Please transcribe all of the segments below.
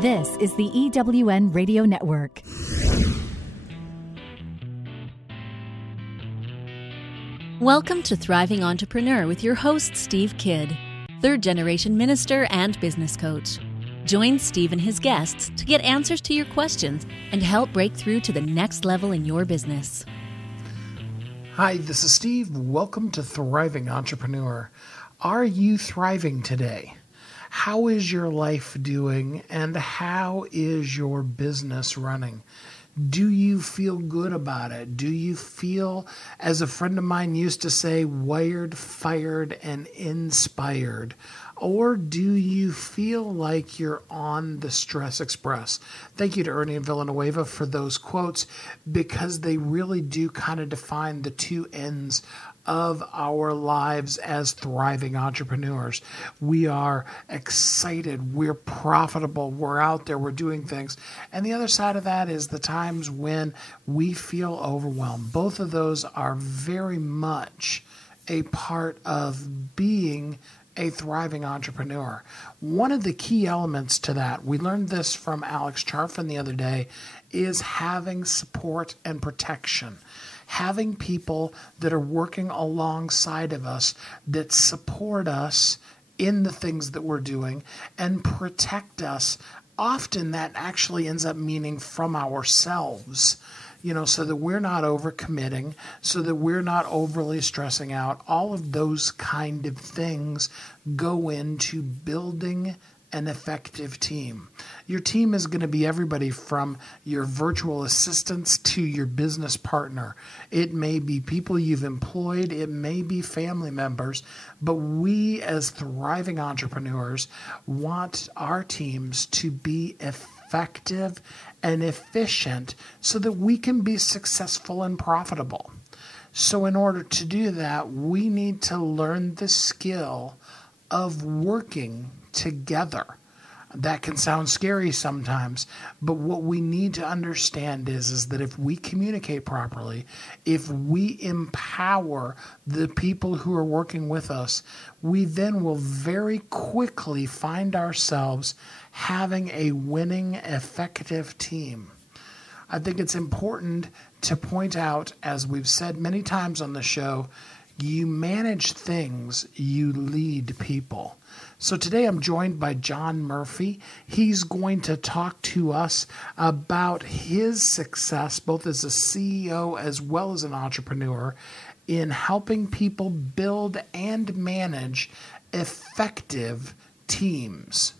This is the EWN Radio Network. Welcome to Thriving Entrepreneur with your host, Steve Kidd, third-generation minister and business coach. Join Steve and his guests to get answers to your questions and help break through to the next level in your business. Hi, this is Steve. Welcome to Thriving Entrepreneur. Are you thriving today? How is your life doing, and how is your business running? Do you feel good about it? Do you feel, as a friend of mine used to say, wired, fired, and inspired? Or do you feel like you're on the Stress Express? Thank you to Ernie and Villanueva for those quotes, because they really do kind of define the two ends of our lives as thriving entrepreneurs. We are excited, we're profitable, we're out there, we're doing things. And the other side of that is the times when we feel overwhelmed. Both of those are very much a part of being a thriving entrepreneur. One of the key elements to that, we learned this from Alex Charfin the other day, is having support and protection. Having people that are working alongside of us that support us in the things that we're doing and protect us. Often that actually ends up meaning from ourselves, so that we're not overcommitting, so that we're not overly stressing out. All of those kind of things go into building an effective team. Your team is going to be everybody from your virtual assistants to your business partner. It may be people you've employed, it may be family members, but we as thriving entrepreneurs want our teams to be effective and efficient so that we can be successful and profitable. So in order to do that, we need to learn the skill of working together. That can sound scary sometimes, but what we need to understand is that if we communicate properly, if we empower the people who are working with us, we then will very quickly find ourselves having a winning, effective team. I think it's important to point out, as we've said many times on the show, you manage things, you lead people. So today I'm joined by John Murphy. He's going to talk to us about his success, both as a CEO as well as an entrepreneur, in helping people build and manage effective teams.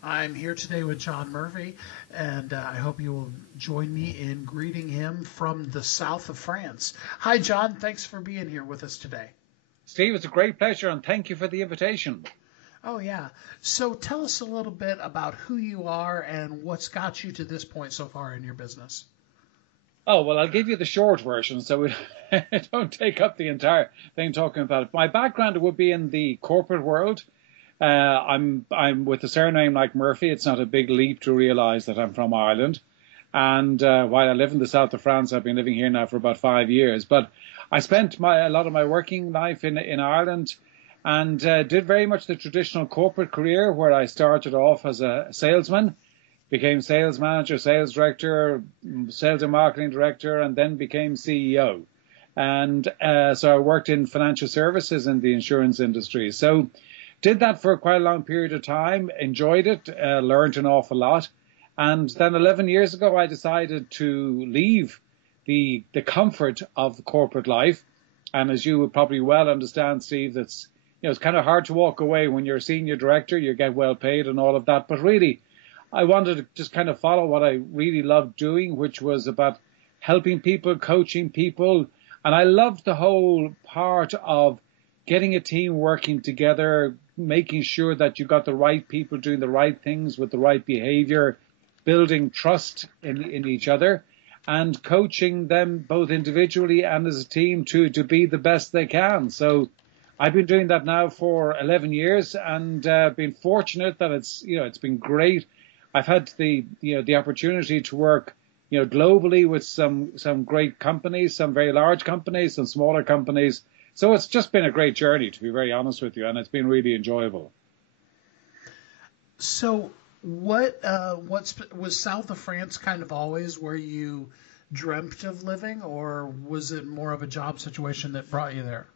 I'm here today with John Murphy, and I hope you will join me in greeting him from the south of France. Hi, John. Thanks for being here with us today. Steve, it's a great pleasure, and thank you for the invitation. Oh, yeah. So tell us a little bit about who you are and what's got you to this point so far in your business. Oh, well, I'll give you the short version so we don't take up the entire thing talking about it. My background would be in the corporate world. I'm with a surname like Murphy. It's not a big leap to realize that I'm from Ireland. And while I live in the south of France, I've been living here now for about 5 years. But I spent a lot of my working life in Ireland and did very much the traditional corporate career, where I started off as a salesman, became sales manager, sales director, sales and marketing director, and then became CEO. And so I worked in financial services in the insurance industry. So did that for quite a long period of time, enjoyed it, learned an awful lot. And then 11 years ago, I decided to leave the comfort of the corporate life. And as you would probably well understand, Steve, it's kind of hard to walk away when you're a senior director, you get well paid and all of that. But really, I wanted to just kind of follow what I really loved doing, which was about helping people, coaching people. And I loved the whole part of getting a team working together, making sure that you got the right people doing the right things with the right behavior, building trust in each other, and coaching them both individually and as a team to be the best they can. So I've been doing that now for 11 years and been fortunate that it's been great. I've had the opportunity to work globally with some great companies, some very large companies, some smaller companies. So it's just been a great journey, to be very honest with you, and it's been really enjoyable. So Was south of France kind of always where you dreamt of living, or was it more of a job situation that brought you there?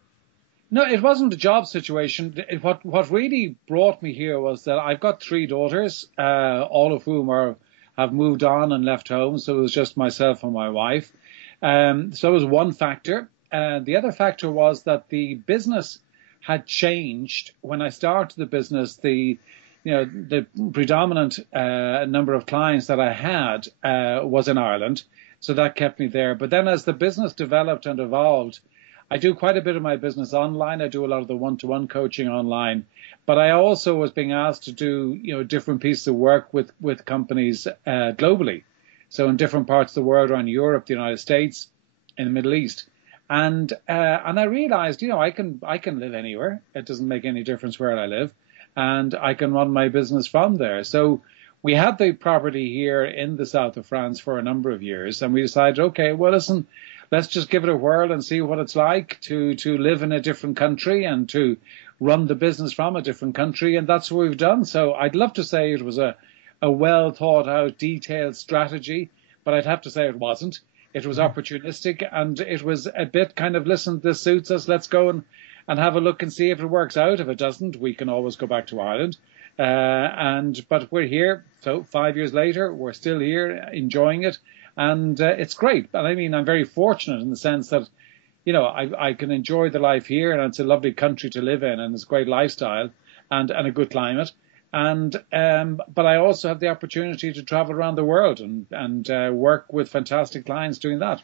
No, it wasn't a job situation. What really brought me here was that I've got three daughters, all of whom have moved on and left home. So it was just myself and my wife. So it was one factor. The other factor was that the business had changed. When I started the business, the predominant number of clients that I had was in Ireland. So that kept me there. But then as the business developed and evolved, I do quite a bit of my business online. I do a lot of the one-to-one coaching online. But I also was being asked to do, different pieces of work with companies globally. So in different parts of the world, around Europe, the United States, in the Middle East. And I realized, I can live anywhere. It doesn't make any difference where I live. And I can run my business from there. So we had the property here in the south of France for a number of years, and we decided, okay, well, listen, let's just give it a whirl and see what it's like to live in a different country and to run the business from a different country, and that's what we've done. So I'd love to say it was a well thought out, detailed strategy, but I'd have to say it wasn't. It was opportunistic, and it was a bit kind of, listen, this suits us, let's go and have a look and see if it works out. If it doesn't, we can always go back to Ireland. But we're here. So 5 years later, we're still here enjoying it. And it's great. And I mean, I'm very fortunate in the sense that, I can enjoy the life here, and it's a lovely country to live in, and it's a great lifestyle and a good climate. But I also have the opportunity to travel around the world and work with fantastic clients doing that.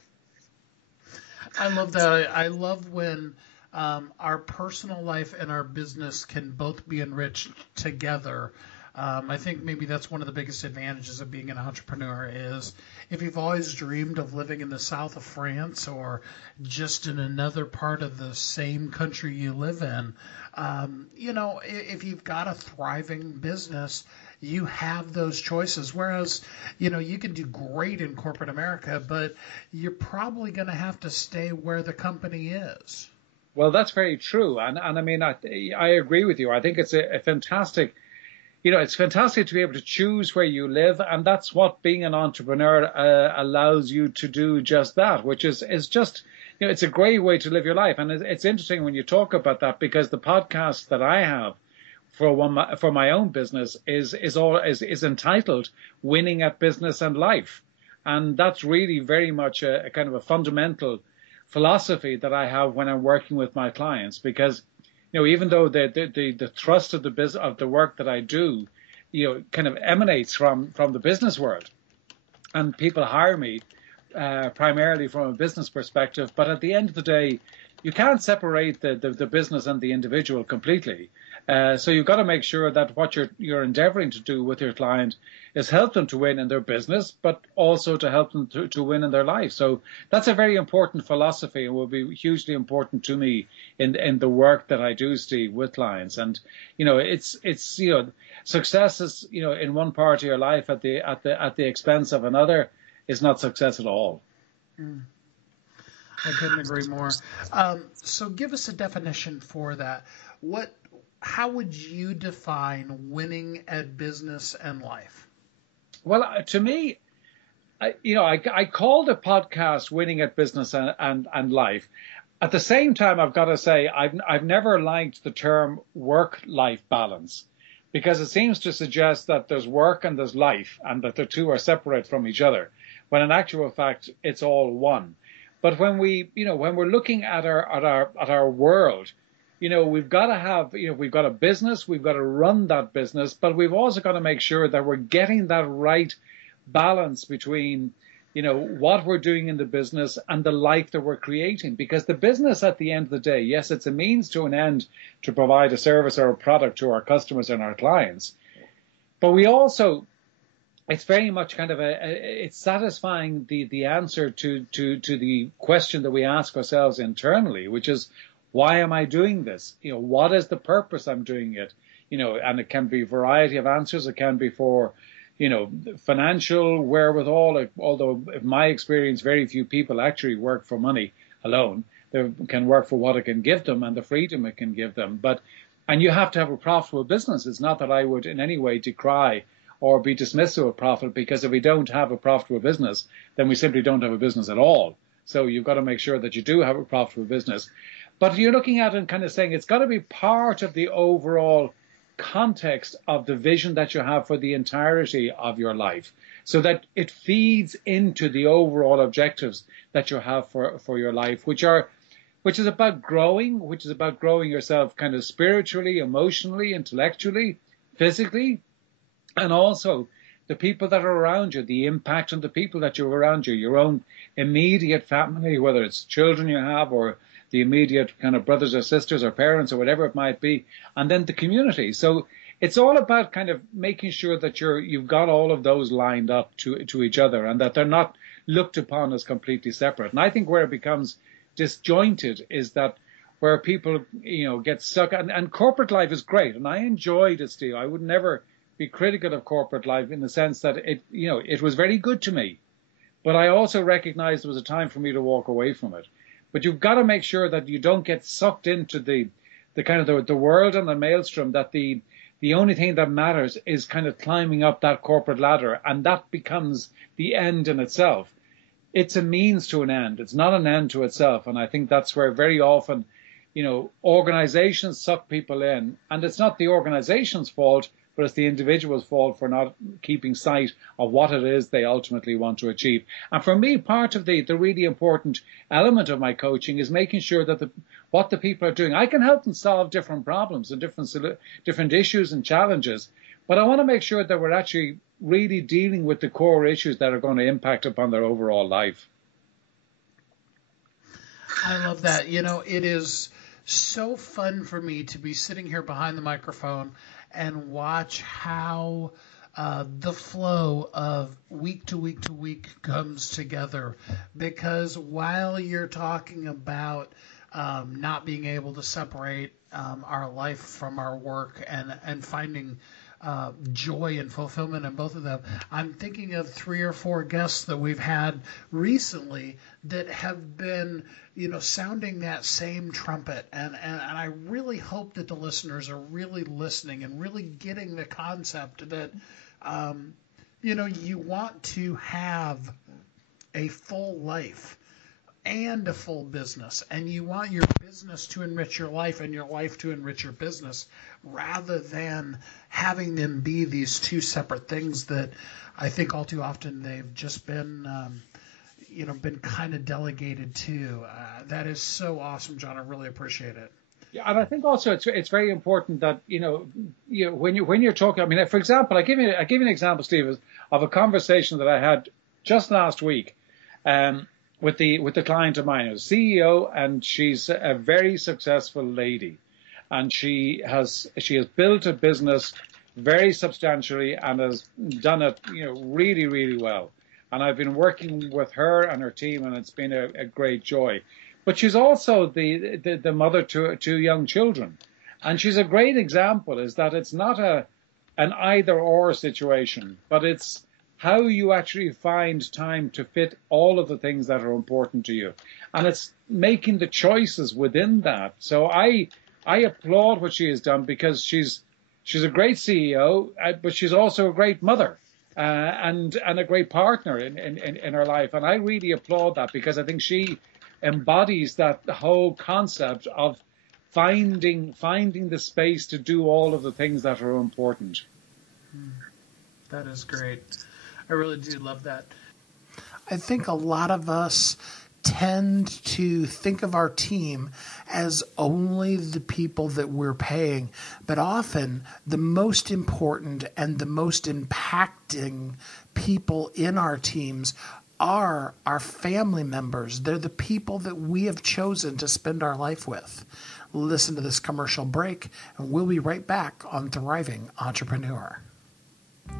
I love that. I love when our personal life and our business can both be enriched together. I think maybe that's one of the biggest advantages of being an entrepreneur is if you've always dreamed of living in the south of France or just in another part of the same country you live in, if you've got a thriving business, you have those choices. Whereas, you can do great in corporate America, but you're probably going to have to stay where the company is. Well, that's very true. And I mean, I agree with you. I think it's a fantastic, it's fantastic to be able to choose where you live. And that's what being an entrepreneur allows you to do, just that, which is just, it's a great way to live your life. And it's interesting when you talk about that, because the podcast that I have for my own business is entitled Winning at Business and Life. And that's really very much a kind of a fundamental philosophy that I have when I'm working with my clients, because even though the thrust of the work that I do kind of emanates from the business world, and people hire me primarily from a business perspective, but at the end of the day you can't separate the business and the individual completely. So you've got to make sure that what you're endeavoring to do with your client is help them to win in their business, but also to help them to win in their life. So that's a very important philosophy and will be hugely important to me in the work that I do, Steve, with clients. And it's success is in one part of your life at the expense of another is not success at all. I couldn't agree more. So give us a definition for that. How would you define winning at business and life? Well, to me, I call the podcast Winning at Business and Life. At the same time, I've got to say, I've never liked the term work-life balance, because it seems to suggest that there's work and there's life, and that the two are separate from each other, when in actual fact, it's all one. But when we're looking at our world, we've got to have, we've got a business, we've got to run that business, but we've also got to make sure that we're getting that right balance between, what we're doing in the business and the life that we're creating. Because the business at the end of the day, yes, it's a means to an end to provide a service or a product to our customers and our clients. But we also, it's very much kind of it's satisfying the answer to the question that we ask ourselves internally, which is, why am I doing this? What is the purpose I'm doing it? And it can be a variety of answers. It can be for, financial wherewithal, although in my experience, very few people actually work for money alone. They can work for what it can give them and the freedom it can give them. And you have to have a profitable business. It's not that I would in any way decry or be dismissive of profit, because if we don't have a profitable business, then we simply don't have a business at all. So you've got to make sure that you do have a profitable business. But you're looking at it and kind of saying it's got to be part of the overall context of the vision that you have for the entirety of your life, so that it feeds into the overall objectives that you have for your life, which is about growing, yourself kind of spiritually, emotionally, intellectually, physically, and also the people that are around you, the impact on the people that you're around you, your own immediate family, whether it's children you have or the immediate kind of brothers or sisters or parents or whatever it might be, and then the community. So it's all about kind of making sure that you've got all of those lined up to each other, and that they're not looked upon as completely separate. And I think where it becomes disjointed is that where people, get stuck, and corporate life is great, and I enjoyed it, Steve. I would never be critical of corporate life in the sense that it was very good to me, but I also recognized there was a time for me to walk away from it. But you've got to make sure that you don't get sucked into the kind of the world and the maelstrom, that the only thing that matters is kind of climbing up that corporate ladder, and that becomes the end in itself. It's a means to an end. It's not an end to itself. And I think that's where very often, organizations suck people in, and it's not the organization's fault, but it's the individual's fault for not keeping sight of what it is they ultimately want to achieve. And for me, part of the really important element of my coaching is making sure that what the people are doing, I can help them solve different problems and different issues and challenges, but I want to make sure that we're actually really dealing with the core issues that are going to impact upon their overall life. I love that. It is so fun for me to be sitting here behind the microphone and watch how the flow of week to week to week comes together. Because while you're talking about not being able to separate our life from our work and finding joy and fulfillment in both of them, I'm thinking of 3 or 4 guests that we've had recently that have been, sounding that same trumpet. And I really hope that the listeners are really listening and really getting the concept that, you want to have a full life and a full business, and you want your business to enrich your life and your life to enrich your business, rather than having them be these two separate things that I think all too often they've just been, been kind of delegated to. That is so awesome, John. I really appreciate it. Yeah, and I think also it's very important that when you're talking. I mean, for example, I give you an example, Steve, of a conversation that I had just last week. With the client of mine, who's CEO, and she's a very successful lady, and she has built a business very substantially and has done it really, really well. And I've been working with her and her team, and it's been a great joy. But she's also the mother to 2 young children, and she's a great example. Is that it's not an either or situation, but it's how you actually find time to fit all of the things that are important to you. And it's making the choices within that. So I applaud what she has done, because she's a great CEO, but she's also a great mother and a great partner in her life. And I really applaud that, because I think she embodies that whole concept of finding the space to do all of the things that are important. That is great. I really do love that. I think a lot of us tend to think of our team as only the people that we're paying, but often the most important and the most impacting people in our teams are our family members. They're the people that we have chosen to spend our life with. Listen to this commercial break, and we'll be right back on Thriving Entrepreneur.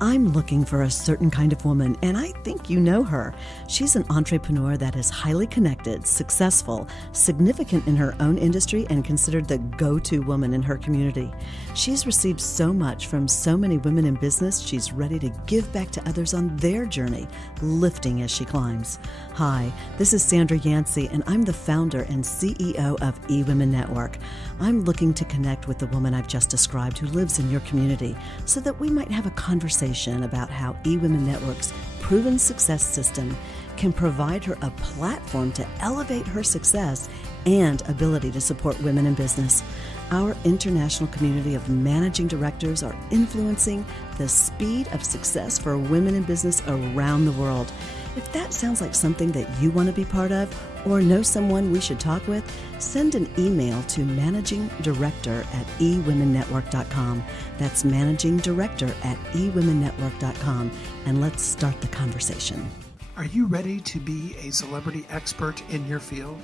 I'm looking for a certain kind of woman, and I think you know her. She's an entrepreneur that is highly connected, successful, significant in her own industry, and considered the go-to woman in her community. She's received so much from so many women in business, she's ready to give back to others on their journey, lifting as she climbs. Hi, this is Sandra Yancey, and I'm the founder and CEO of eWomen Network. I'm looking to connect with the woman I've just described who lives in your community so that we might have a conversation conversation about how eWomen Network's proven success system can provide her a platform to elevate her success and ability to support women in business. Our international community of managing directors are influencing the speed of success for women in business around the world. If that sounds like something that you want to be part of or know someone we should talk with, send an email to managingdirector@ewomennetwork.com. That's managingdirector@ewomennetwork.com, and let's start the conversation. Are you ready to be a celebrity expert in your field?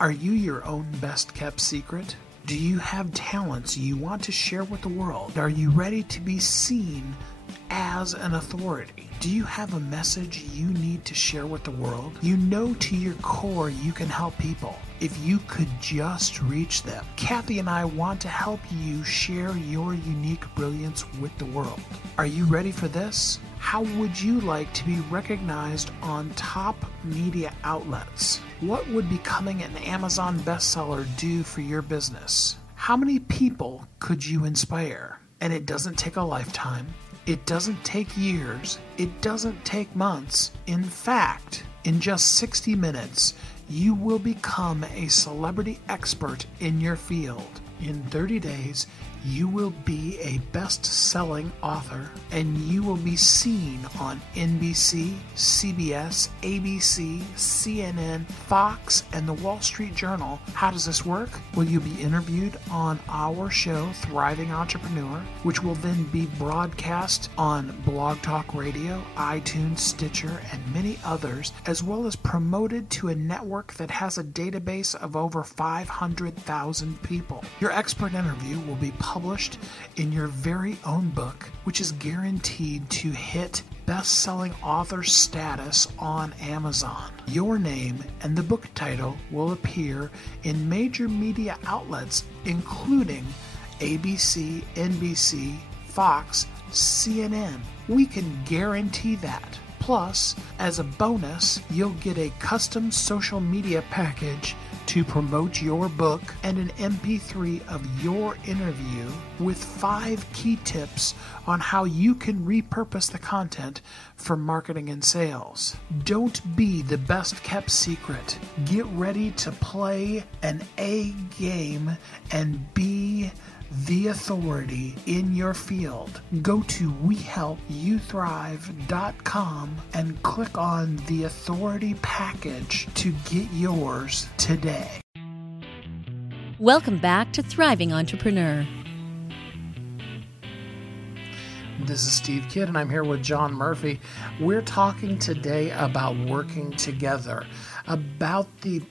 Are you your own best-kept secret? Do you have talents you want to share with the world? Are you ready to be seen as an authority? Do you have a message you need to share with the world? You know to your core you can help people if you could just reach them. Kathy and I want to help you share your unique brilliance with the world. Are you ready for this? How would you like to be recognized on top media outlets? What would becoming an Amazon bestseller do for your business? How many people could you inspire? And it doesn't take a lifetime. It doesn't take years. It doesn't take months. In fact, in just 60 minutes, you will become a celebrity expert in your field. In 30 days, you will be a best-selling author, and you will be seen on NBC, CBS, ABC, CNN, Fox, and the Wall Street Journal. How does this work? Well, you'll be interviewed on our show, Thriving Entrepreneur, which will then be broadcast on Blog Talk Radio, iTunes, Stitcher, and many others, as well as promoted to a network that has a database of over 500,000 people. Your expert interview will be published in your very own book, which is guaranteed to hit best-selling author status on Amazon. Your name and the book title will appear in major media outlets, including ABC, NBC, Fox, CNN. We can guarantee that. Plus, as a bonus, you'll get a custom social media package to promote your book and an MP3 of your interview with 5 key tips on how you can repurpose the content for marketing and sales. Don't be the best-kept secret. Get ready to play an A game and be the authority in your field. Go to WeHelpYouThrive.com and click on the authority package to get yours today. Welcome back to Thriving Entrepreneur. This is Steve Kidd, and I'm here with John Murphy. We're talking today about working together, about the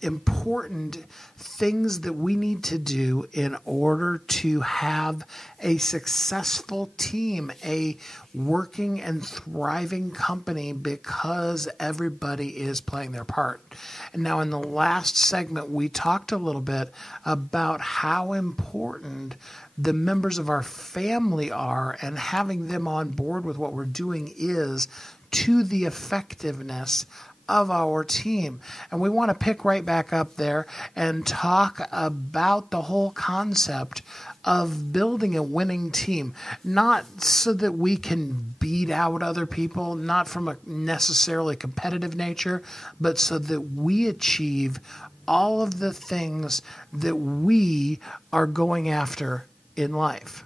important things that we need to do in order to have a successful team, a working and thriving company, because everybody is playing their part. And now in the last segment, we talked a little bit about how important the members of our family are, and having them on board with what we're doing is to the effectiveness of our team. And we want to pick right back up there and talk about the whole concept of building a winning team, not so that we can beat out other people, not from a necessarily competitive nature, but so that we achieve all of the things that we are going after in life.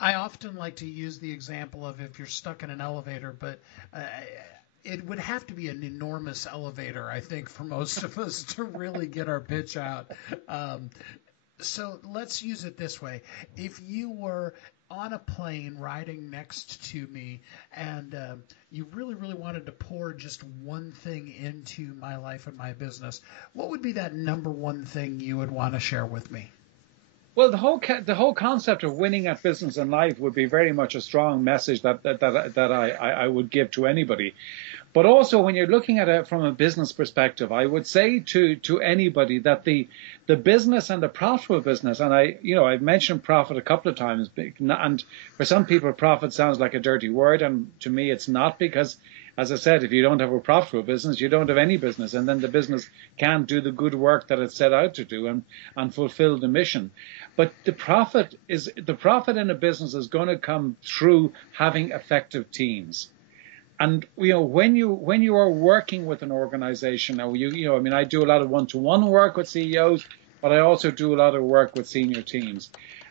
I often like to use the example of if you're stuck in an elevator, but it would have to be an enormous elevator, I think, for most of us to really get our pitch out. So let's use it this way. If you were on a plane riding next to me and you really, really wanted to pour just one thing into my life and my business, what would be that number one thing you would want to share with me? Well, the whole concept of winning at business and life would be very much a strong message that I would give to anybody. But also, when you're looking at it from a business perspective, I would say to anybody that the business and the profitable business, and I've mentioned profit a couple of times, and for some people, profit sounds like a dirty word, and to me, it's not, because as I said, if you don't have a profitable business, you don't have any business, and then the business can't do the good work that it set out to do and fulfill the mission. But the profit in a business is going to come through having effective teams. And when you are working with an organization, or I do a lot of one-to-one work with CEOs, but I also do a lot of work with senior teams.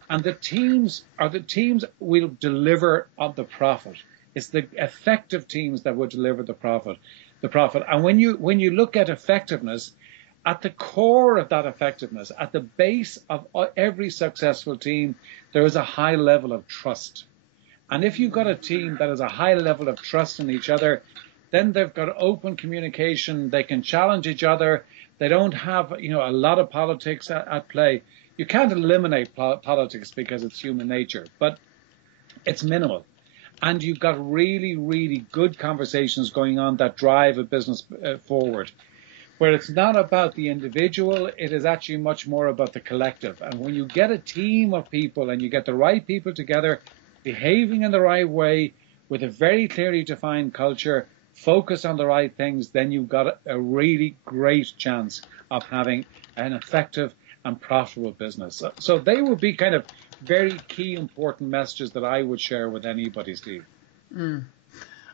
And the teams will deliver on the profit. It's the effective teams that will deliver the profit. And when you look at effectiveness, at the core of that effectiveness, at the base of every successful team, there is a high level of trust. And if you've got a team that has a high level of trust in each other, then they've got open communication. They can challenge each other. They don't have, a lot of politics at play. You can't eliminate politics because it's human nature, but it's minimal. And you've got really, really good conversations going on that drive a business forward, where it's not about the individual. It is actually much more about the collective. And when you get a team of people and you get the right people together, behaving in the right way, with a very clearly defined culture, focus on the right things, then you've got a really great chance of having an effective and profitable business. So they would be kind of very key, important messages that I would share with anybody, Steve.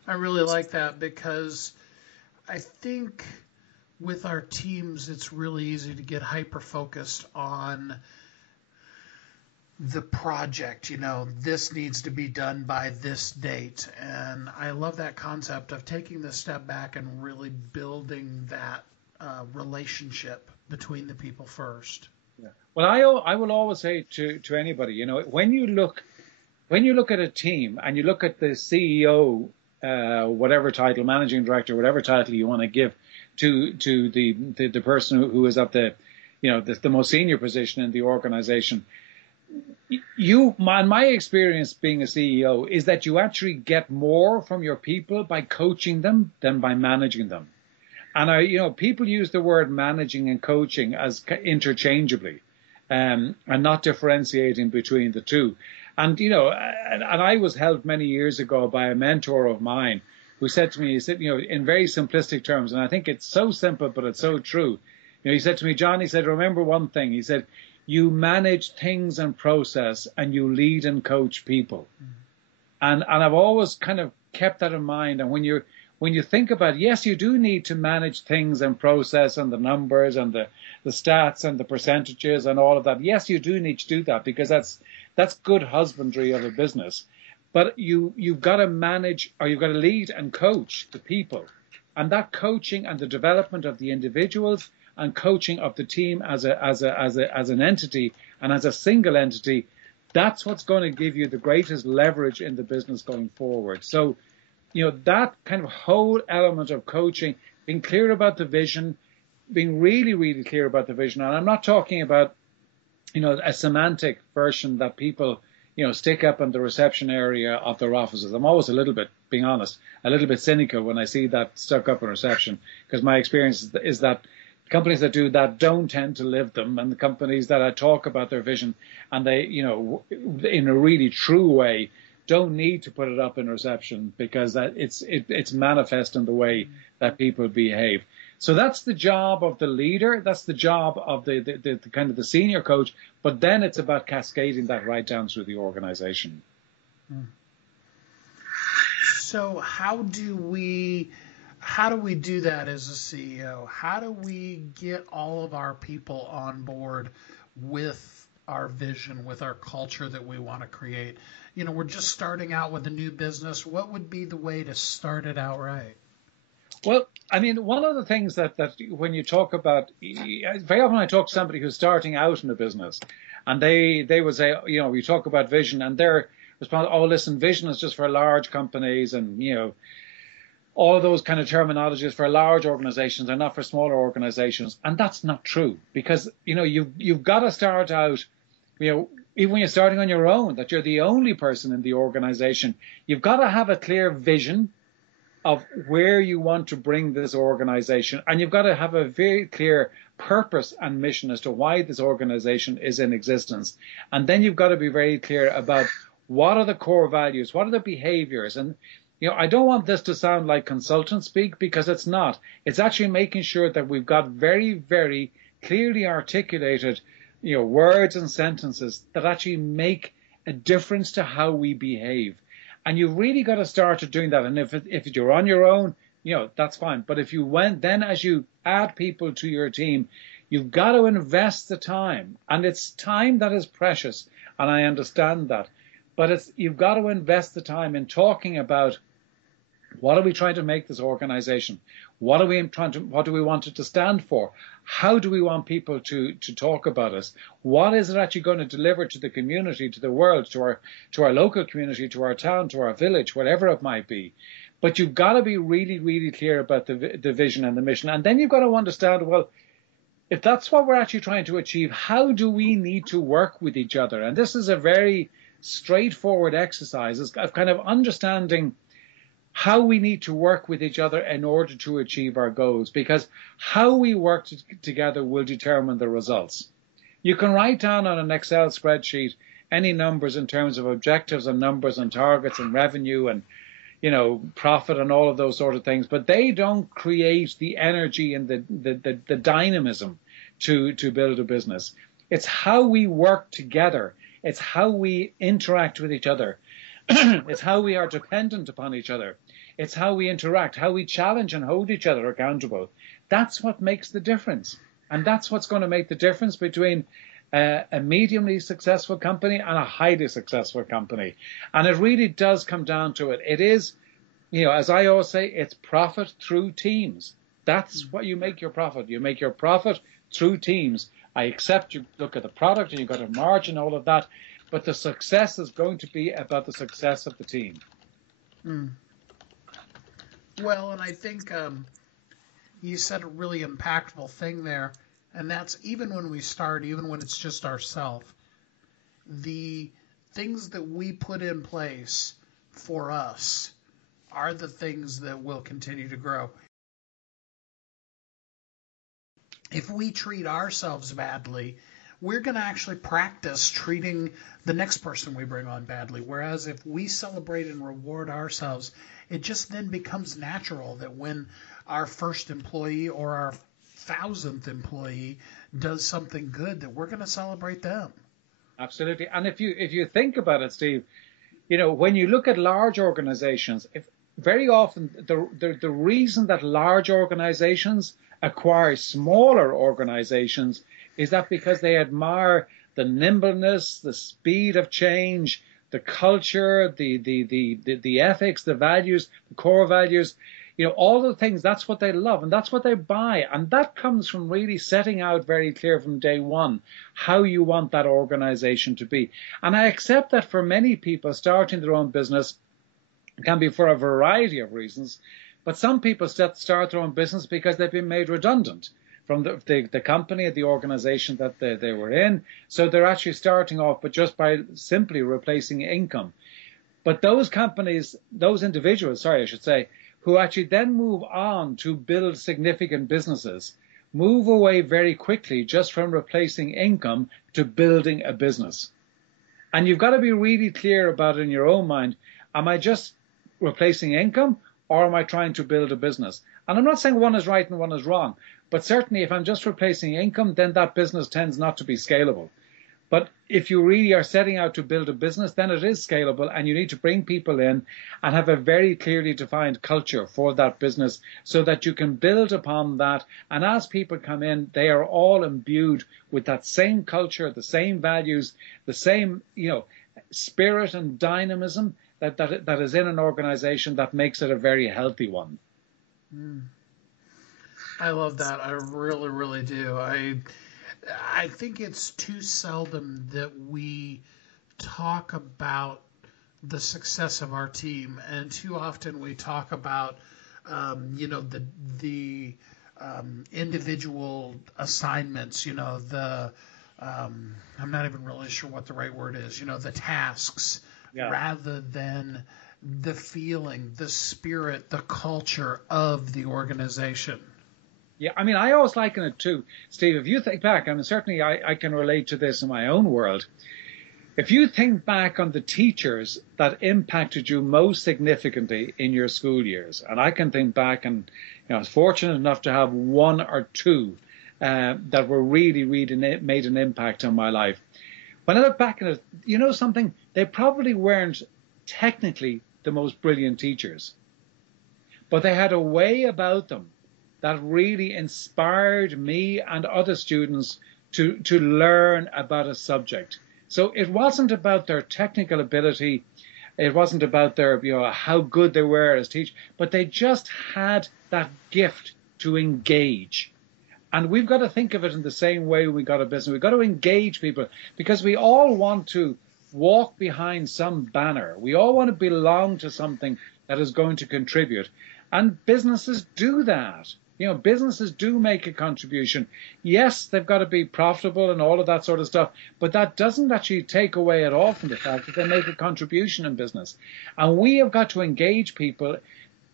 I really like that, because I think with our teams, it's really easy to get hyper-focused on the project. This needs to be done by this date. And I love that concept of taking the step back and really building that relationship between the people first. Yeah. Well, I will always say to anybody, when you look at a team and you look at the CEO, whatever title, managing director, whatever title you want to give to the person who is at the most senior position in the organization, my experience being a CEO is that you actually get more from your people by coaching them than by managing them. And people use the word managing and coaching as interchangeably, and not differentiating between the two. And and I was helped many years ago by a mentor of mine who said to me, he said, in very simplistic terms, and I think it's so simple, but it's so true. He said to me, John, he said, remember one thing. He said, you manage things and process, and you lead and coach people. And I've always kind of kept that in mind. And when you think about it, yes, you do need to manage things and process and the numbers and the stats and the percentages and all of that. Yes, you do need to do that, because that's good husbandry of a business. But you've got to manage, or you've got to lead and coach the people. And that coaching and the development of the individuals and coaching of the team as an entity and as a single entity, that's what's going to give you the greatest leverage in the business going forward. So, that kind of whole element of coaching, being clear about the vision, being really, really clear about the vision. And I'm not talking about, a semantic version that people, stick up in the reception area of their offices. I'm always a little bit, being honest, a little bit cynical when I see that stuck up in reception, because my experience is that companies that do that don't tend to live them, and the companies that talk about their vision and they, in a really true way, don't need to put it up in reception, because that it's manifest in the way that people behave. So that's the job of the leader. That's the job of the kind of the senior coach. But then it's about cascading that right down through the organization. So how do we do that as a CEO? How do we get all of our people on board with our vision, with our culture that we want to create? We're just starting out with a new business. What would be the way to start it out right? Well, I mean, one of the things that when you talk about, very often I talk to somebody who's starting out in a business, and they would say, we talk about vision, and their response, oh, listen, vision is just for large companies, and, all those kind of terminologies for large organizations are not for smaller organizations. And that's not true, because, you've got to start out, even when you're starting on your own, that you're the only person in the organization, you've got to have a clear vision of where you want to bring this organization. And you've got to have a very clear purpose and mission as to why this organization is in existence. And then you've got to be very clear about what are the core values, what are the behaviors. And I don't want this to sound like consultant speak, because it's not. It's actually making sure that we've got very, very clearly articulated, words and sentences that actually make a difference to how we behave. And you've really got to start doing that. And if you're on your own, that's fine. But if you then as you add people to your team, you've got to invest the time. And it's time that is precious. And I understand that. But you've got to invest the time in talking about, what are we trying to make this organization? What do we want it to stand for? How do we want people to talk about us? What is it actually going to deliver to the community, to the world, to our local community, to our town, to our village, whatever it might be? But you've got to be really, really clear about the vision and the mission. And then you've got to understand, well, if that's what we're actually trying to achieve, how do we need to work with each other? And this is a very straightforward exercise of kind of understanding how we need to work with each other in order to achieve our goals, because how we work together will determine the results. You can write down on an Excel spreadsheet any numbers in terms of objectives and numbers and targets and revenue and, profit and all of those sort of things, but they don't create the energy and the dynamism to build a business. It's how we work together. It's how we interact with each other. It's how we are dependent upon each other. It's how we interact, how we challenge and hold each other accountable. That's what makes the difference. And that's what's going to make the difference between a mediumly successful company and a highly successful company. And it really does come down to it. It is, as I always say, it's profit through teams. That's what you make your profit. You make your profit through teams. I accept you look at the product and you've got a margin, all of that. But the success is going to be about the success of the team. Well, and I think you said a really impactful thing there, and that's even when we start, even when it's just ourselves, the things that we put in place for us are the things that will continue to grow. If we treat ourselves badly, we're going to actually practice treating the next person we bring on badly. Whereas if we celebrate and reward ourselves, it just then becomes natural that when our first employee or our 1,000th employee does something good, that we're going to celebrate them. Absolutely. And if you think about it, Steve, when you look at large organizations, very often the reason that large organizations acquire smaller organizations is that because they admire the nimbleness, the speed of change, the culture, the ethics, the values, the core values, all the things. That's what they love and that's what they buy. And that comes from really setting out very clear from day one how you want that organization to be. And I accept that for many people, starting their own business can be for a variety of reasons. But some people start their own business because they've been made redundant from the company, the organization that they were in. So they're actually starting off, but just by simply replacing income. But those companies, those individuals, I should say, who actually then move on to build significant businesses, move away very quickly just from replacing income to building a business. And you've got to be really clear about it in your own mind. Am I just replacing income, or am I trying to build a business? And I'm not saying one is right and one is wrong, but certainly if I'm just replacing income, then that business tends not to be scalable. But if you really are setting out to build a business, then it is scalable, and you need to bring people in and have a very clearly defined culture for that business so that you can build upon that. And as people come in, they are all imbued with that same culture, the same values, the same, spirit and dynamism that is in an organization that makes it a very healthy one. I love that. I really, really do. I think it's too seldom that we talk about the success of our team, and too often we talk about, the individual assignments. I'm not even really sure what the right word is. The tasks, rather than the feeling, the spirit, the culture of the organization. Yeah, I always liken it too, Steve. If you think back, certainly I can relate to this in my own world. If you think back on the teachers that impacted you most significantly in your school years, and I can think back, and I was fortunate enough to have one or two that were really made an impact on my life. When I look back at it, something, they probably weren't technically the most brilliant teachers, but they had a way about them that really inspired me and other students to learn about a subject. So it wasn't about their technical ability, it wasn't about their how good they were as teachers, but they just had that gift to engage. And we've got to think of it in the same way we got a business. We've got to engage people, because we all want to walk behind some banner. We all want to belong to something that is going to contribute. And businesses do that. Businesses do make a contribution. Yes, they've got to be profitable and all of that sort of stuff, but that doesn't actually take away at all from the fact that they make a contribution in business. And we have got to engage people,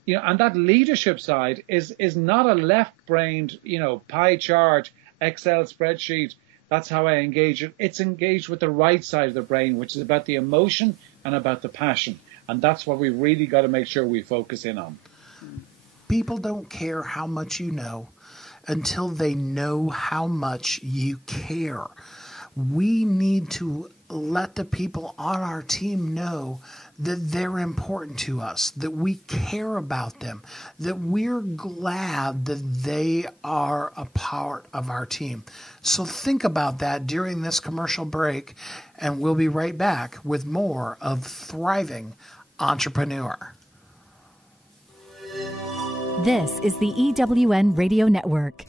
and that leadership side is not a left-brained, pie chart, Excel spreadsheet. That's how I engage it. It's engaged with the right side of the brain, which is about the emotion and about the passion. And that's what we really got to make sure we focus in on. People don't care how much you know until they know how much you care. We need to let the people on our team know that they're important to us, that we care about them, that we're glad that they are a part of our team. So think about that during this commercial break, and we'll be right back with more of Thriving Entrepreneur. This is the EWN Radio Network.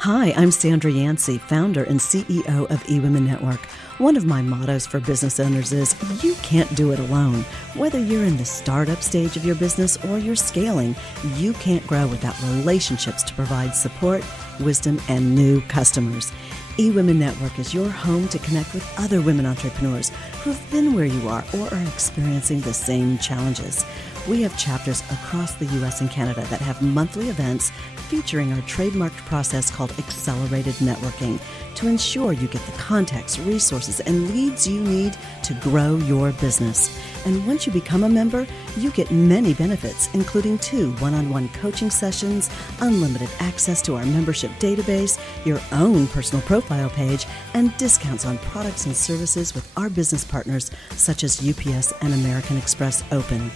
Hi, I'm Sandra Yancey, founder and CEO of eWomen Network. One of my mottos for business owners is, you can't do it alone. Whether you're in the startup stage of your business or you're scaling, you can't grow without relationships to provide support, wisdom, and new customers. eWomen Network is your home to connect with other women entrepreneurs who've been where you are or are experiencing the same challenges. We have chapters across the U.S. and Canada that have monthly events featuring our trademarked process called Accelerated Networking to ensure you get the context, resources, and leads you need to grow your business. And once you become a member, you get many benefits, including 2 one-on-one coaching sessions, unlimited access to our membership database, your own personal profile page, and discounts on products and services with our business partners such as UPS and American Express Open.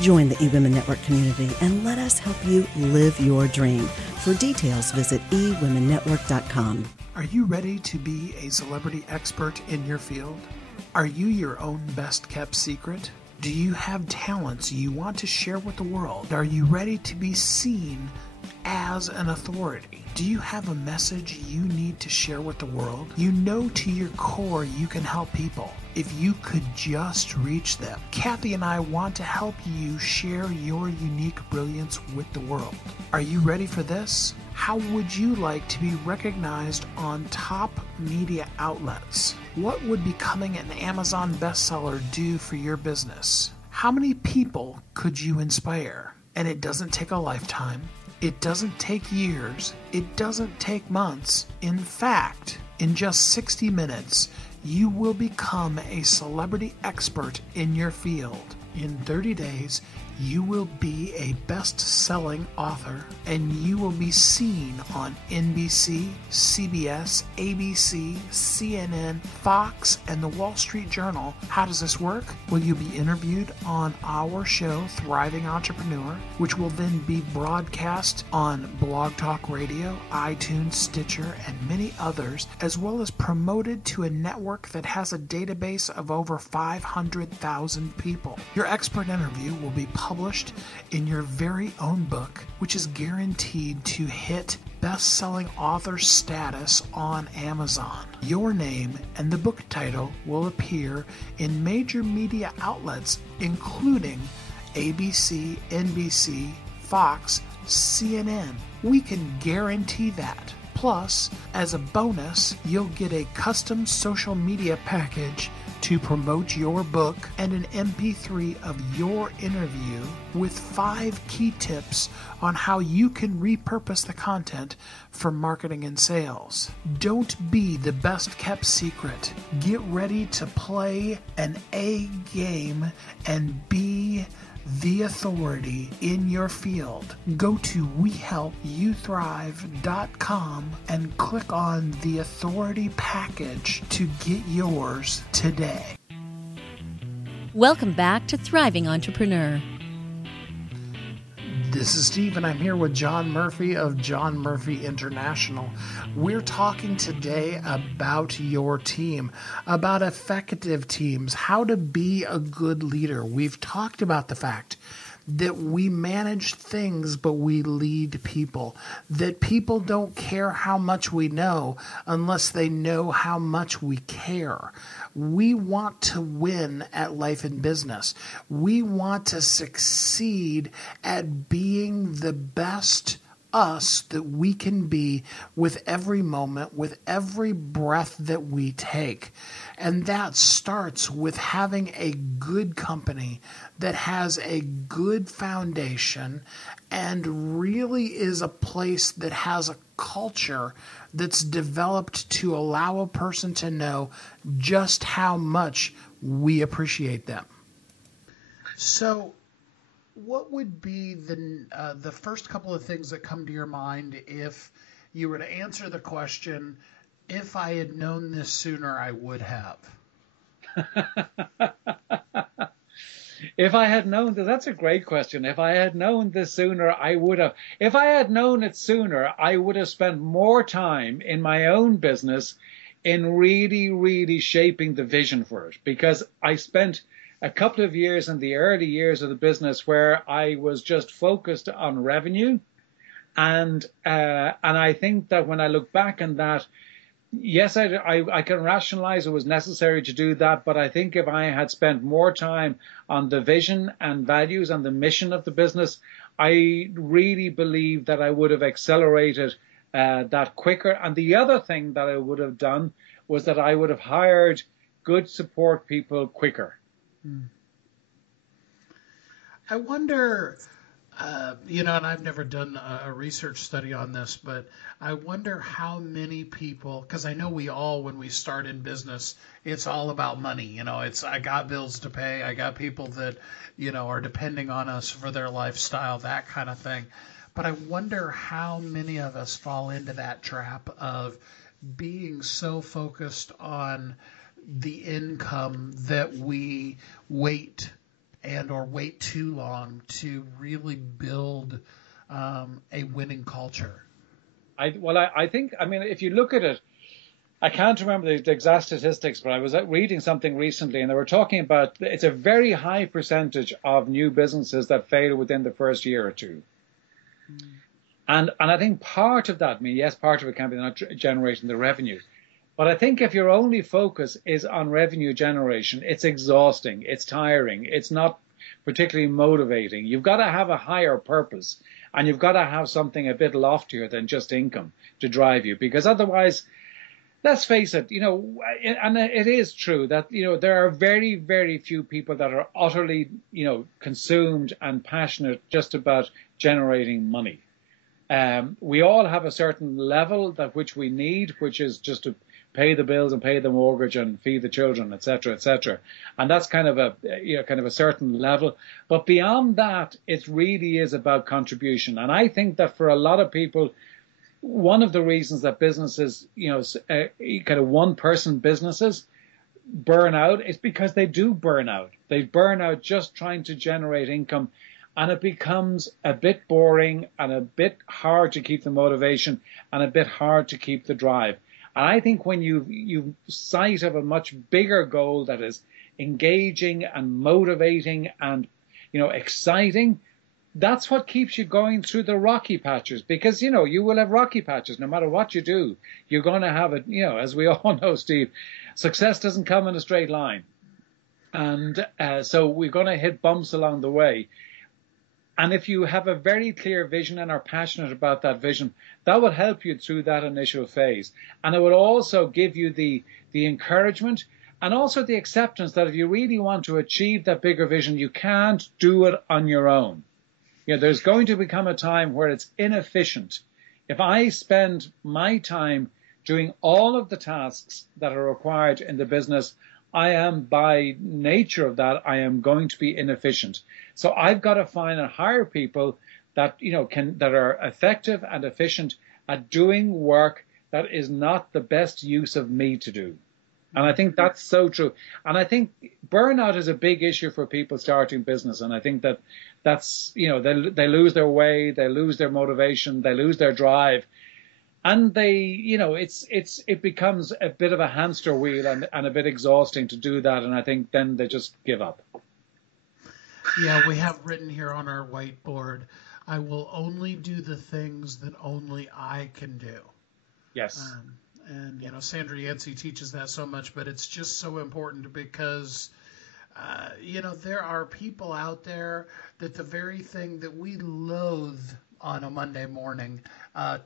Join the eWomen Network community and let us help you live your dream. For details, visit eWomenNetwork.com. Are you ready to be a celebrity expert in your field? Are you your own best-kept secret? Do you have talents you want to share with the world? Are you ready to be seen as an authority? Do you have a message you need to share with the world? You know to your core you can help people if you could just reach them. Kathy and I want to help you share your unique brilliance with the world. Are you ready for this? How would you like to be recognized on top media outlets? What would becoming an Amazon bestseller do for your business? How many people could you inspire? And it doesn't take a lifetime. It doesn't take years. It doesn't take months. In fact, in just 60 minutes, you will become a celebrity expert in your field. In 30 days, you will be a best-selling author, and you will be seen on NBC, CBS, ABC, CNN, Fox, and the Wall Street Journal. How does this work? Well, you'll be interviewed on our show, Thriving Entrepreneur, which will then be broadcast on Blog Talk Radio, iTunes, Stitcher, and many others, as well as promoted to a network that has a database of over 500,000 people. Your expert interview will be published in your very own book, which is guaranteed to hit best-selling author status on Amazon. Your name and the book title will appear in major media outlets, including ABC, NBC, Fox, CNN. We can guarantee that. Plus, as a bonus, you'll get a custom social media package to promote your book and an MP3 of your interview with 5 key tips on how you can repurpose the content for marketing and sales. Don't be the best kept secret. Get ready to play an A game and be the authority in your field. Go to wehelpyouthrive.com and click on the authority package to get yours today. Welcome back to Thriving Entrepreneur. This is Steve, and I'm here with John Murphy of John Murphy International. We're talking today about your team, about effective teams, how to be a good leader. We've talked about the fact that we manage things, but we lead people, that people don't care how much we know unless they know how much we care. We want to win at life and business. We want to succeed at being the best us that we can be with every moment, with every breath that we take. And that starts with having a good company that has a good foundation and really is a place that has a culture that's developed to allow a person to know just how much we appreciate them. So, what would be the first couple of things that come to your mind if you were to answer the question, if I had known this sooner, I would have? If I had known that, that's a great question. If I had known this sooner, I would have. If I had known it sooner, I would have spent more time in my own business in really, really shaping the vision for it, because I spent a couple of years in the early years of the business where I was just focused on revenue. And I think that when I look back on that, yes, I can rationalize it was necessary to do that. But I think if I had spent more time on the vision and values and the mission of the business, I really believe that I would have accelerated that quicker. And the other thing that I would have done was that I would have hired good support people quicker. I wonder, and I've never done a research study on this, but I wonder how many people, because I know we all, when we start in business, it's all about money. I got bills to pay. I got people that, are depending on us for their lifestyle, that kind of thing. But I wonder how many of us fall into that trap of being so focused on the income that we wait too long to really build a winning culture. I think, if you look at it, I can't remember the exact statistics, but I was reading something recently, and they were talking about it's a very high percentage of new businesses that fail within the first year or two. And I think part of that, yes, part of it can be not generating the revenue. But I think if your only focus is on revenue generation, it's exhausting, it's tiring, it's not particularly motivating. You've got to have a higher purpose, and you've got to have something a bit loftier than just income to drive you. Because otherwise, let's face it, and it is true that, there are very, very few people that are utterly, consumed and passionate just about generating money. We all have a certain level that which we need, which is just to pay the bills and pay the mortgage and feed the children, etc., etc. And that's kind of a certain level. But beyond that, it really is about contribution. And I think that for a lot of people, one of the reasons that businesses, kind of one-person businesses burn out is because they do burn out. They burn out just trying to generate income, and it becomes a bit boring and a bit hard to keep the motivation and a bit hard to keep the drive. And I think when you sight of a much bigger goal that is engaging and motivating and, exciting, that's what keeps you going through the rocky patches, because, you will have rocky patches no matter what you do. You're going to have it, as we all know, Steve, success doesn't come in a straight line. And so we're going to hit bumps along the way. And if you have a very clear vision and are passionate about that vision, that will help you through that initial phase. And it will also give you the encouragement And also the acceptance that if you really want to achieve that bigger vision, you can't do it on your own. There's going to become a time where it's inefficient. If I spend my time doing all of the tasks that are required in the business, I am, by nature of that, I am going to be inefficient. So I've got to find and hire people that, that are effective and efficient at doing work that is not the best use of me to do. And I think that's so true. And I think burnout is a big issue for people starting business. And I think that's, they lose their way, they lose their motivation, they lose their drive. And it becomes a bit of a hamster wheel and a bit exhausting to do that. And I think then they just give up. Yeah, we have written here on our whiteboard, I will only do the things that only I can do. Yes. And, Sandra Yancey teaches that so much, but it's just so important because, there are people out there that the very thing that we loathe on a Monday morning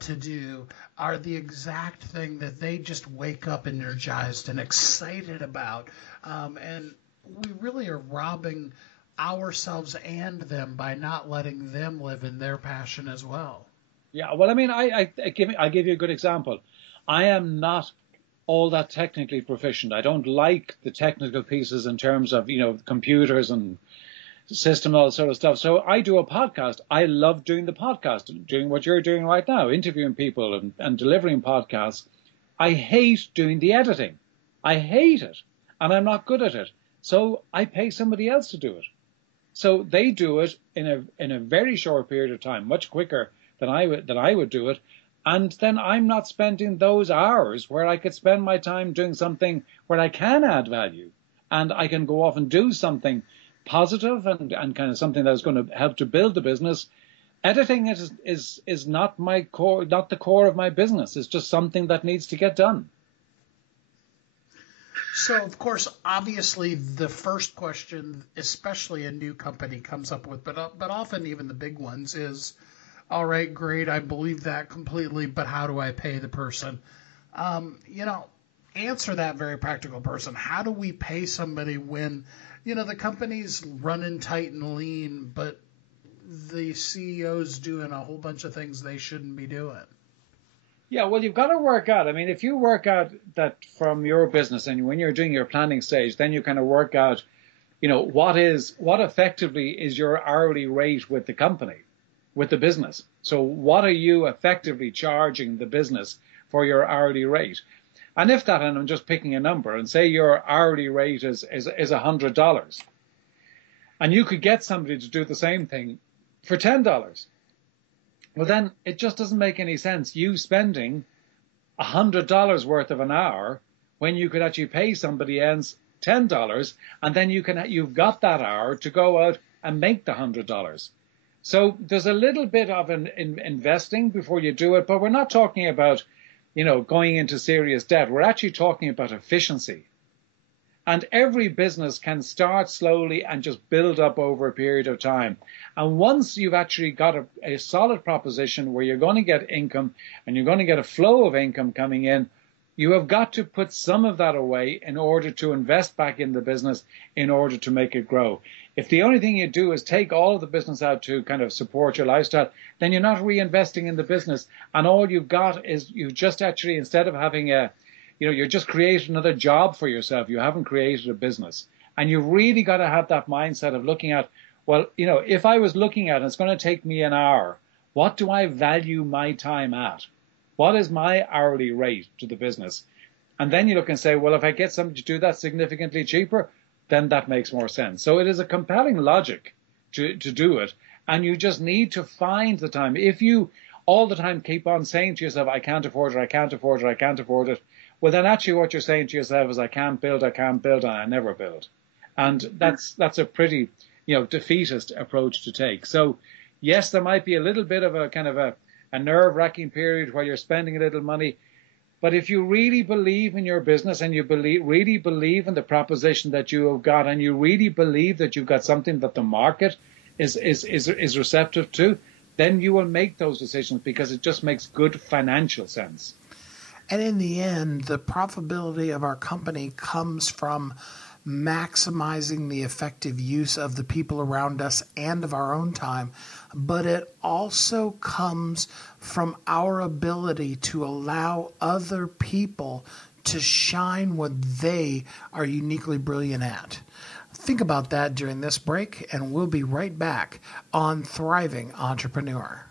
to do are the exact thing that they just wake up energized and excited about. And we really are robbing ourselves and them by not letting them live in their passion as well. Yeah, well, I mean, I'll give you a good example. I am not all that technically proficient. I don't like the technical pieces in terms of, computers and system, all that sort of stuff. So I do a podcast. I love doing the podcast, doing what you're doing right now, interviewing people and delivering podcasts. I hate doing the editing. I hate it, and I'm not good at it. So I pay somebody else to do it. So they do it in a very short period of time, much quicker than I would do it. And then I'm not spending those hours where I could spend my time doing something where I can add value and I can go off and do something positive and kind of something that's going to help to build the business. Editing is not my core, not the core of my business. It's just something that needs to get done. So, of course, obviously, the first question, especially a new company comes up with, but often even the big ones is, all right, great, I believe that completely, but how do I pay the person? Answer that very practical person. How do we pay somebody when, the company's running tight and lean, but the CEO's doing a whole bunch of things they shouldn't be doing? Yeah, well, you've got to work out. I mean, if you work out that from your business and when you're doing your planning stage, then you kind of work out, what effectively is your hourly rate with the company, with the business. So what are you effectively charging the business for your hourly rate? And if that, and I'm just picking a number, and say your hourly rate is $100, and you could get somebody to do the same thing for $10. Well, then it just doesn't make any sense you spending $100 worth of an hour when you could actually pay somebody else $10, and then you've got that hour to go out and make the $100. So there's a little bit of an investing before you do it, but we're not talking about, going into serious debt. We're actually talking about efficiency. And every business can start slowly and just build up over a period of time. And once you've actually got a solid proposition where you're going to get income and you're going to get a flow of income coming in, you have got to put some of that away in order to invest back in the business in order to make it grow. If the only thing you do is take all of the business out to kind of support your lifestyle, then you're not reinvesting in the business. And all you've got is you've just actually, instead of having you're just creating another job for yourself. You haven't created a business. And you've really got to have that mindset of looking at, well, if I was looking at, it's going to take me an hour, what do I value my time at? What is my hourly rate to the business? And then you look and say, well, if I get somebody to do that significantly cheaper, then that makes more sense. So it is a compelling logic to do it. And you just need to find the time. If you all the time keep on saying to yourself, I can't afford it, I can't afford it, I can't afford it, well, then actually what you're saying to yourself is, I can't build, and I never build. And that's a pretty, defeatist approach to take. So, yes, there might be a little bit of a kind of a nerve-wracking period where you're spending a little money. But if you really believe in your business and you really believe in the proposition that you have got, and you really believe that you've got something that the market is receptive to, then you will make those decisions because it just makes good financial sense. And in the end, the profitability of our company comes from maximizing the effective use of the people around us and of our own time, but it also comes from our ability to allow other people to shine what they are uniquely brilliant at. Think about that during this break, and we'll be right back on Thriving Entrepreneur.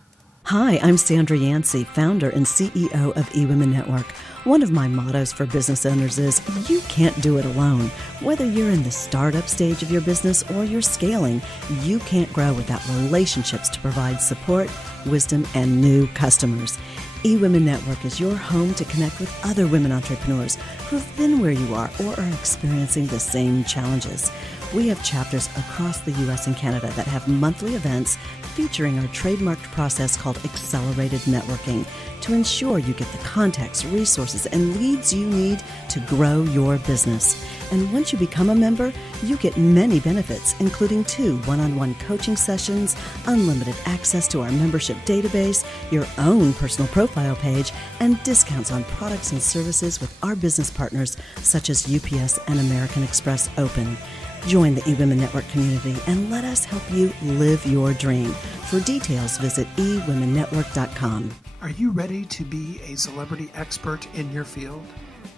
Hi, I'm Sandra Yancey, founder and CEO of eWomen Network. One of my mottos for business owners is, you can't do it alone. Whether you're in the startup stage of your business or you're scaling, you can't grow without relationships to provide support, wisdom, and new customers. eWomen Network is your home to connect with other women entrepreneurs who've been where you are or are experiencing the same challenges. We have chapters across the U.S. and Canada that have monthly events featuring our trademarked process called Accelerated Networking to ensure you get the context, resources, and leads you need to grow your business. And once you become a member, you get many benefits, including 2 one-on-one coaching sessions, unlimited access to our membership database, your own personal profile page, and discounts on products and services with our business partners such as UPS and American Express Open. Join the eWomen Network community and let us help you live your dream. For details, visit eWomenNetwork.com. Are you ready to be a celebrity expert in your field?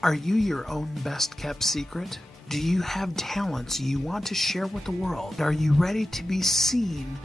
Are you your own best-kept secret? Do you have talents you want to share with the world? Are you ready to be seen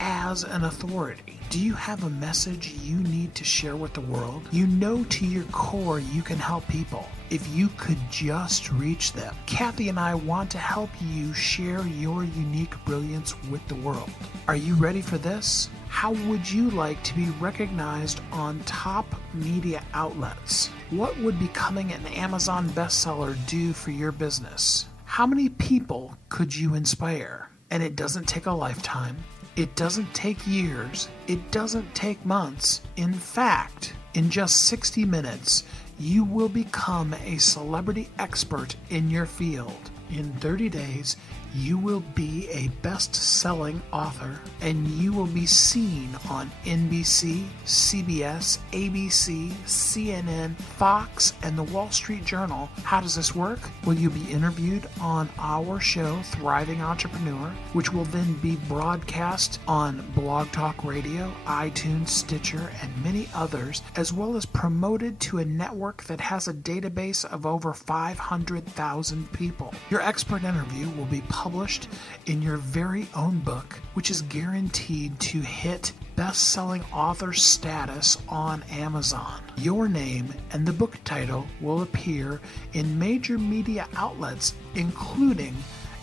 as an authority? Do you have a message you need to share with the world? You know to your core you can help people if you could just reach them. Kathy and I want to help you share your unique brilliance with the world. Are you ready for this? How would you like to be recognized on top media outlets? What would becoming an Amazon bestseller do for your business? How many people could you inspire? And it doesn't take a lifetime. It doesn't take years. It doesn't take months. In fact, in just 60 minutes, you will become a celebrity expert in your field. In 30 days, you will be a best-selling author, and you will be seen on NBC, CBS, ABC, CNN, Fox, and the Wall Street Journal. How does this work? Well, you'll be interviewed on our show, Thriving Entrepreneur, which will then be broadcast on Blog Talk Radio, iTunes, Stitcher, and many others, as well as promoted to a network that has a database of over 500,000 people. Your expert interview will be published in your very own book, which is guaranteed to hit best-selling author status on Amazon. Your name and the book title will appear in major media outlets, including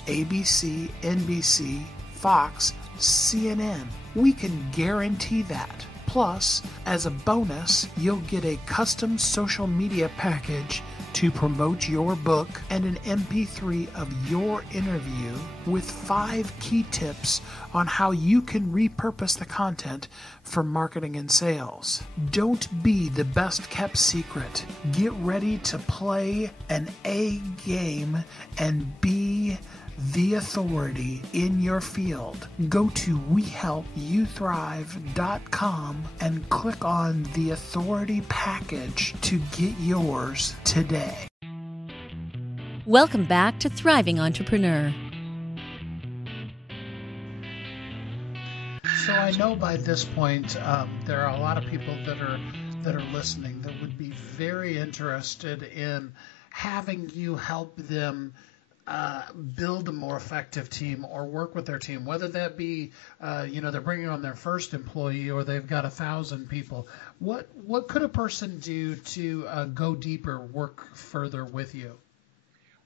ABC, NBC, Fox, CNN. We can guarantee that. Plus, as a bonus, you'll get a custom social media package to promote your book and an MP3 of your interview with 5 key tips on how you can repurpose the content for marketing and sales. Don't be the best kept secret. Get ready to play an A game and be the authority in your field. Go to WeHelpYouThrive.com and click on the authority package to get yours today. Welcome back to Thriving Entrepreneur. So I know by this point there are a lot of people that are listening that would be very interested in having you help them build a more effective team or work with their team, whether that be, they're bringing on their first employee or they've got 1,000 people. What could a person do to go deeper, work further with you?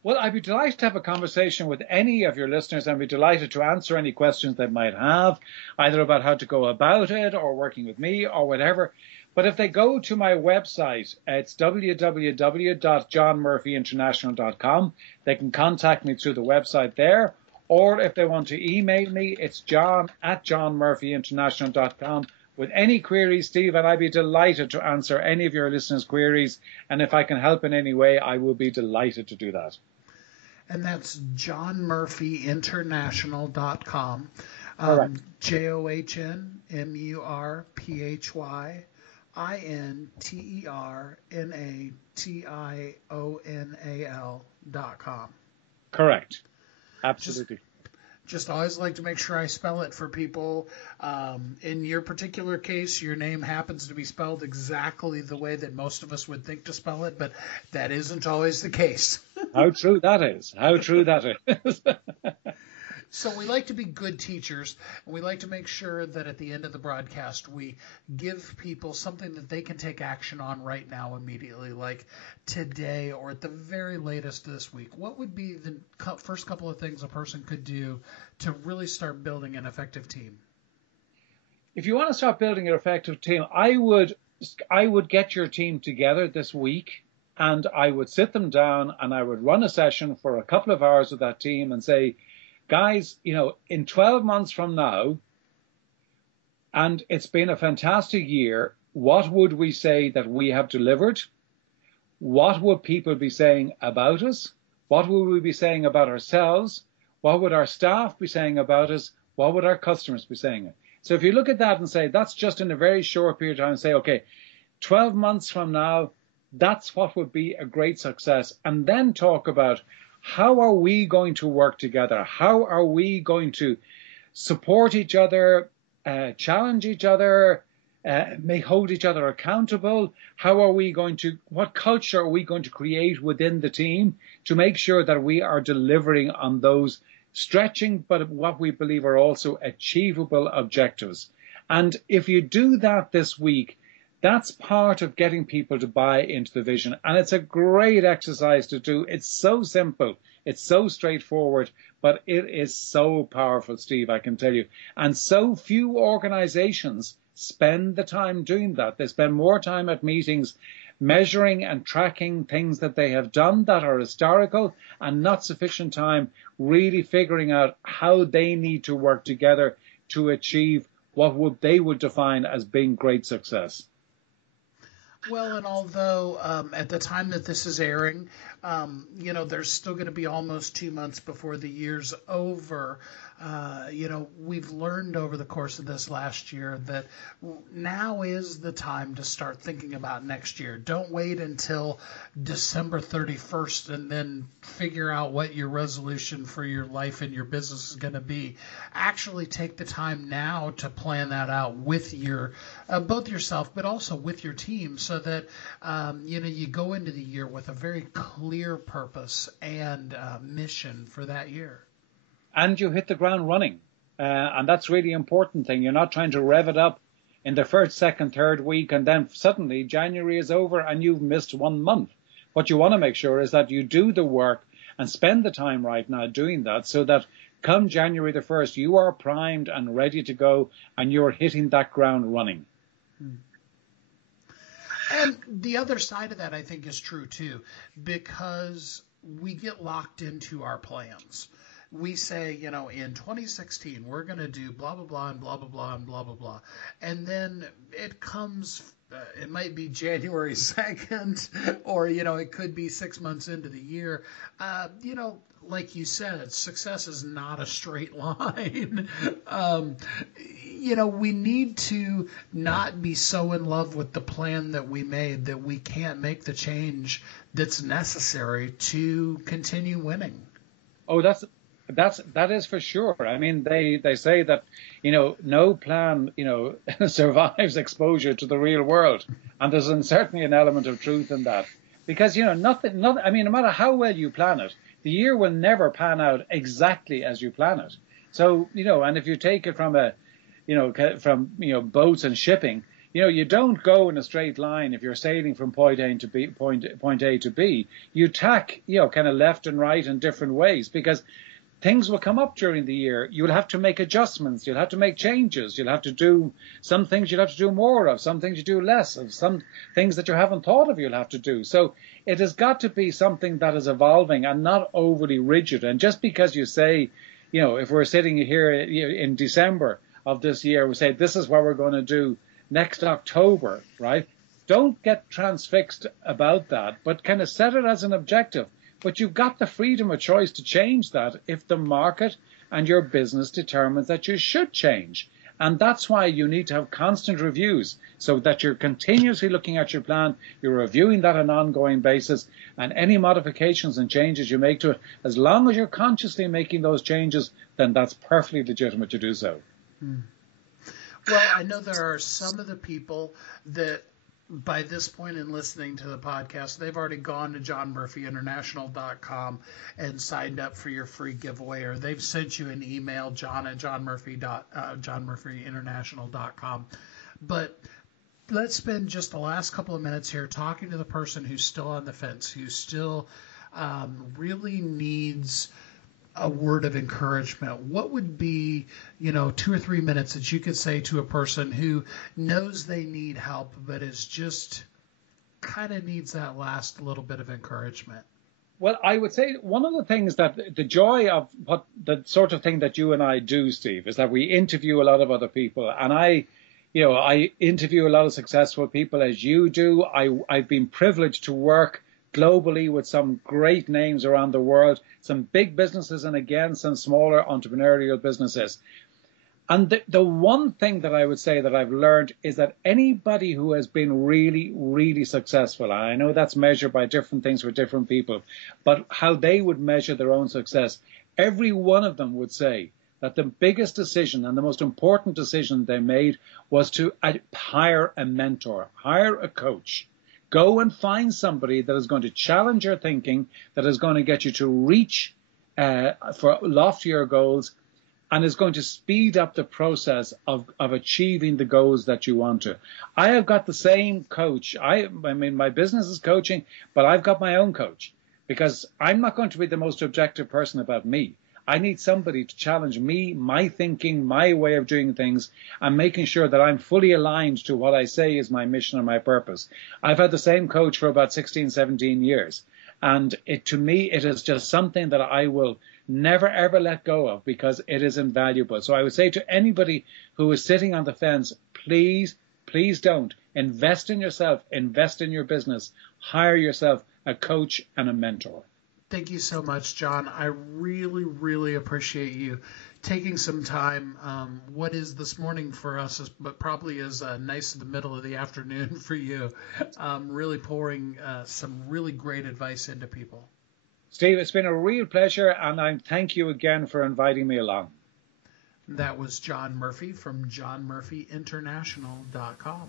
Well, I'd be delighted to have a conversation with any of your listeners and be delighted to answer any questions they might have, either about how to go about it or working with me or whatever. But if they go to my website, it's www.johnmurphyinternational.com. They can contact me through the website there. Or if they want to email me, it's john@johnmurphyinternational.com. With any queries, Steve, and I'd be delighted to answer any of your listeners' queries. And if I can help in any way, I will be delighted to do that. And that's johnmurphyinternational.com. Correct. JOHNMURPHY INTERNATIONAL.com. Correct. Absolutely. Just always like to make sure I spell it for people. In your particular case, your name happens to be spelled exactly the way that most of us would think to spell it, but that isn't always the case. How true that is. How true that is. So we like to be good teachers, and we like to make sure that at the end of the broadcast we give people something that they can take action on right now immediately, like today or at the very latest this week. What would be the first couple of things a person could do to really start building an effective team? If you want to start building an effective team, I would get your team together this week, and I would sit them down and I would run a session for a couple of hours with that team and say, guys, in 12 months from now, and it's been a fantastic year, what would we say that we have delivered? What would people be saying about us? What would we be saying about ourselves? What would our staff be saying about us? What would our customers be saying? So if you look at that and say, that's just in a very short period of time, say, okay, 12 months from now, that's what would be a great success. And then talk about, how are we going to work together? How are we going to support each other, challenge each other, may hold each other accountable? What culture are we going to create within the team to make sure that we are delivering on those stretching, but what we believe are also achievable objectives? And if you do that this week, that's part of getting people to buy into the vision. And it's a great exercise to do. It's so simple. It's so straightforward, but it is so powerful, Steve, I can tell you. And so few organizations spend the time doing that. They spend more time at meetings measuring and tracking things that they have done that are historical, and not sufficient time really figuring out how they need to work together to achieve what they would define as being great success. Well, and although at the time that this is airing, there's still going to be almost 2 months before the year's over. We've learned over the course of this last year that now is the time to start thinking about next year. Don't wait until December 31st and then figure out what your resolution for your life and your business is going to be. Actually take the time now to plan that out with your both yourself but also with your team, so that you go into the year with a very clear purpose and mission for that year. And you hit the ground running. And that's really important thing. You're not trying to rev it up in the first, second, third week, and then suddenly January is over and you've missed 1 month. What you want to make sure is that you do the work and spend the time right now doing that, so that come January the 1st, you are primed and ready to go and you're hitting that ground running. And the other side of that, I think, is true too, because we get locked into our plans. We say, in 2016, we're going to do blah, blah, blah, and blah, blah, blah, and blah, blah, blah. And then it comes, it might be January 2nd, or, it could be 6 months into the year. Like you said, success is not a straight line. We need to not be so in love with the plan that we made that we can't make the change that's necessary to continue winning. Oh, that is for sure. I mean, they say that, no plan, survives exposure to the real world. And there's certainly an element of truth in that. Because, no matter how well you plan it, the year will never pan out exactly as you plan it. So, and if you take it from boats and shipping, you don't go in a straight line if you're sailing from point A to B. You tack, kind of left and right in different ways, because things will come up during the year. You'll have to make adjustments. You'll have to make changes. You'll have to do some things you'll have to do more of, some things you do less of, some things that you haven't thought of you'll have to do. So it has got to be something that is evolving and not overly rigid. And just because you say, if we're sitting here in December of this year, we say this is what we're going to do next October, right? Don't get transfixed about that, but kind of set it as an objective. But you've got the freedom of choice to change that if the market and your business determines that you should change. And that's why you need to have constant reviews, so that you're continuously looking at your plan, you're reviewing that on an ongoing basis, and any modifications and changes you make to it, as long as you're consciously making those changes, then that's perfectly legitimate to do so. Well, I know there are some of the people that by this point in listening to the podcast, they've already gone to johnmurphyinternational.com and signed up for your free giveaway, or they've sent you an email, john@johnmurphyinternational.com. But let's spend just the last couple of minutes here talking to the person who's still on the fence, who still really needs a word of encouragement. What would be, 2 or 3 minutes that you could say to a person who knows they need help, but is just kind of needs that last little bit of encouragement? Well, I would say one of the things that the joy of what the sort of thing that you and I do, Steve, is that we interview a lot of other people, and I interview a lot of successful people, as you do. I've been privileged to work globally with some great names around the world, some big businesses and again some smaller entrepreneurial businesses. And the one thing that I would say that I've learned is that anybody who has been really, really successful, and I know that's measured by different things for different people, but how they would measure their own success, every one of them would say that the biggest decision and the most important decision they made was to hire a mentor, hire a coach. Go and find somebody that is going to challenge your thinking, that is going to get you to reach for loftier goals, and is going to speed up the process of achieving the goals that you want to. I have got the same coach. I mean, my business is coaching, but I've got my own coach, because I'm not going to be the most objective person about me. I need somebody to challenge me, my thinking, my way of doing things, and making sure that I'm fully aligned to what I say is my mission and my purpose. I've had the same coach for about 16, 17 years. And to me, it is just something that I will never, ever let go of, because it is invaluable. So I would say to anybody who is sitting on the fence, please, please don't. Invest in yourself, invest in your business, hire yourself a coach and a mentor. Thank you so much, John. I really, really appreciate you taking some time. What is this morning for us, but probably is nice in the middle of the afternoon for you, really pouring some really great advice into people. Steve, it's been a real pleasure, and I thank you again for inviting me along. That was John Murphy from johnmurphyinternational.com.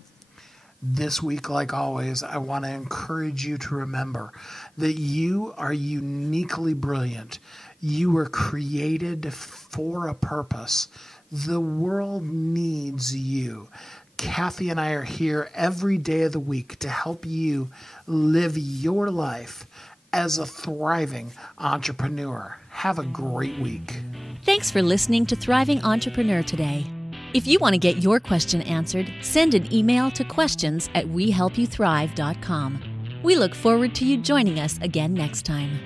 This week, like always, I want to encourage you to remember that you are uniquely brilliant. You were created for a purpose. The world needs you. Kathy and I are here every day of the week to help you live your life as a thriving entrepreneur. Have a great week. Thanks for listening to Thriving Entrepreneur today. If you want to get your question answered, send an email to questions@wehelpyouthrive.com. We look forward to you joining us again next time.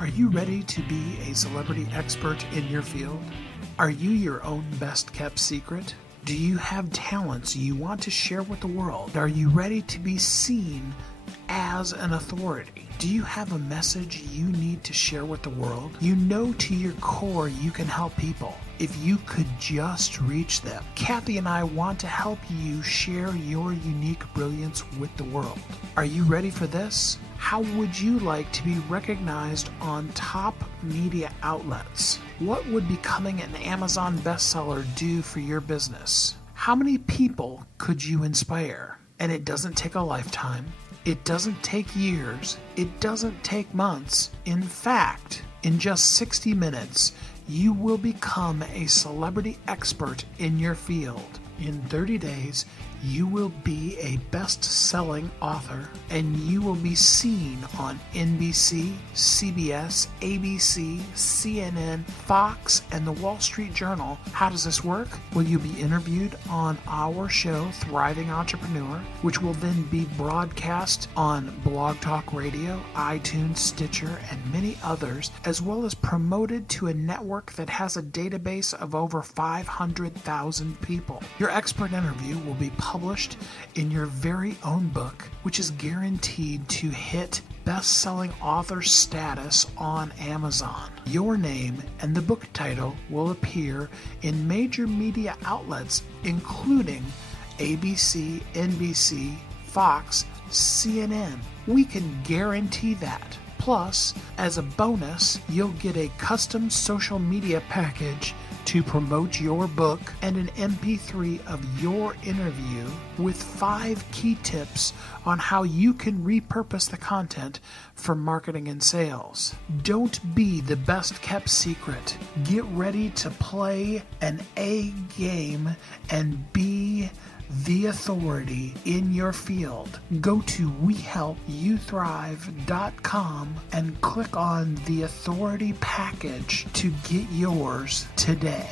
Are you ready to be a celebrity expert in your field? Are you your own best-kept secret? Do you have talents you want to share with the world? Are you ready to be seen as an authority? Do you have a message you need to share with the world? You know to your core you can help people if you could just reach them. Kathy and I want to help you share your unique brilliance with the world. Are you ready for this? How would you like to be recognized on top media outlets? What would becoming an Amazon bestseller do for your business? How many people could you inspire? And it doesn't take a lifetime. It doesn't take years. It doesn't take months. In fact, in just 60 minutes, you will become a celebrity expert in your field. In 30 days, you will be a best-selling author, and you will be seen on NBC, CBS, ABC, CNN, Fox, and the Wall Street Journal. How does this work? Well, you'll be interviewed on our show, Thriving Entrepreneur, which will then be broadcast on Blog Talk Radio, iTunes, Stitcher, and many others, as well as promoted to a network that has a database of over 500,000 people. Your expert interview will be published in your very own book, which is guaranteed to hit best-selling author status on Amazon. Your name and the book title will appear in major media outlets including ABC, NBC, Fox, CNN. We can guarantee that. Plus, as a bonus, you'll get a custom social media package to promote your book and an MP3 of your interview with 5 key tips on how you can repurpose the content for marketing and sales. Don't be the best kept secret. Get ready to play an A game and be the authority in your field. Go to WeHelpYouThrive.com and click on the authority package to get yours today.